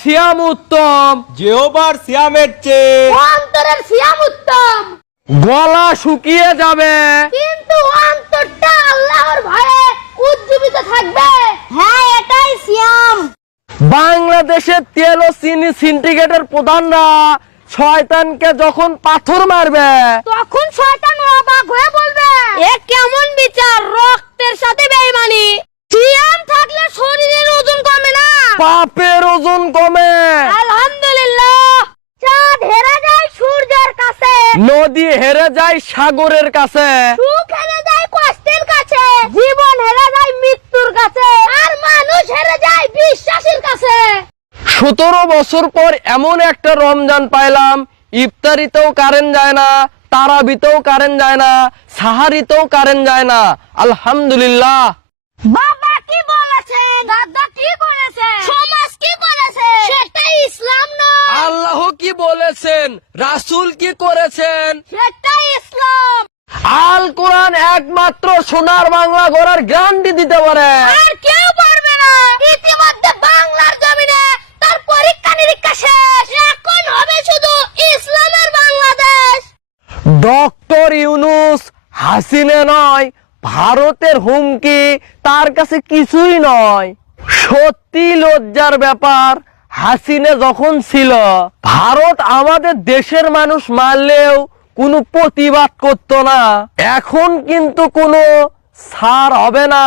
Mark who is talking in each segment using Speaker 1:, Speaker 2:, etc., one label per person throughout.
Speaker 1: সিয়াম উত্তম।
Speaker 2: জেহবার সিয়ামের চেয়ে
Speaker 3: অন্তরের সিয়াম উত্তম।
Speaker 1: গলা শুকিয়ে যাবে।
Speaker 3: কিন্তু অন্তরটা আল্লাহর ভয়ে উজ্জীবিত থাকবে। হ্যাঁ এটাই সিয়াম।
Speaker 1: বাংলাদেশের তেল ও চিনি সিন্ডিকেটের প্রধানরা শয়তানকে যখন পাথর মারবে
Speaker 3: তখন শয়তান অবাক হয়ে বলবে এ কেমন বিচার রক্তের সাথে বেঈমানি সিয়াম থাকলে শরীরের ওজন কমে না
Speaker 1: পাপের ওজন কমে।
Speaker 3: আলহামদুলিল্লাহ। চাঁদ হেরে যায় সূর্যের কাছে।
Speaker 1: নদী হেরে যায় সাগরের কাছে।
Speaker 3: সুখ হেরে যায় কষ্টের কাছে। জীবন হেরে যায় মৃত্যুর কাছে। আর মানুষ হেরে যায় বিশ্বাসের কাছে।
Speaker 1: সতেরো বছর পর এমন একটা রমজান পাইলাম। ইফতারিতেও কারেন্ট যায় না তারাবিতেও কারেন্ট যায় না সাহারিতেও কারেন্ট যায় না। আলহামদুলিল্লাহ।
Speaker 3: বাবা কি বলেছে? দাদা কি করেছে সমাজ কি করেছে সেটাই ইসলাম নয়
Speaker 1: আল্লাহ কি বলেছেন? রাসূল কি করেছেন?
Speaker 3: সেটাই ইসলাম।
Speaker 1: আল কোরআন একমাত্র সোনার বাংলা গড়ার গ্যারান্টি দিতে পারে।
Speaker 3: আর কেউ পারবে না। ইতিমধ্যে বাংলার জমিনে তার পরীক্ষা নিরীক্ষা শেষ। এখন হবে শুধু ইসলামের বাংলাদেশ।
Speaker 1: ডক্টর ইউনুস হাসিনে নয় ভারতের হুমকি তার কাছে কিছুই নয়। সত্যি লজ্জার ব্যাপার হাসিনে যখন ছিল ভারত আমাদের দেশের মানুষ মারলেও কোনো প্রতিবাদ করতো না। এখন কিন্তু কোনো ছাড় হবে না।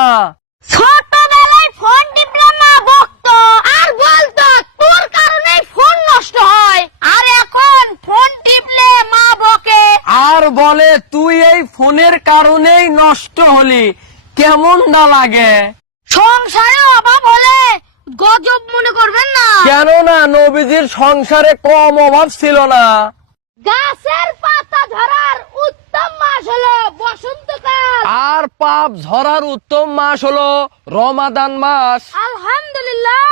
Speaker 3: ছোটবেলায় ফোন টিপলাম না বকতো। আর বলতো তোর কারণে ফোন নষ্ট হয়। আর এখন ফোন টিপলে মা বকে।
Speaker 1: আর বলে তুই এই ফোনের কারণেই নষ্ট হলি। কেমন না লাগে?
Speaker 3: সংসারে অভাব হলে গজব মনে করবেন না?
Speaker 1: কেননা নবীজির সংসারে কম অভাব ছিল না।
Speaker 3: গাছের পাতা ধরার উত্তম মাস হলো বসন্তকাল।
Speaker 1: আর পাপ ধরার উত্তম মাস হলো রমাদান মাস।
Speaker 3: আলহামদুলিল্লাহ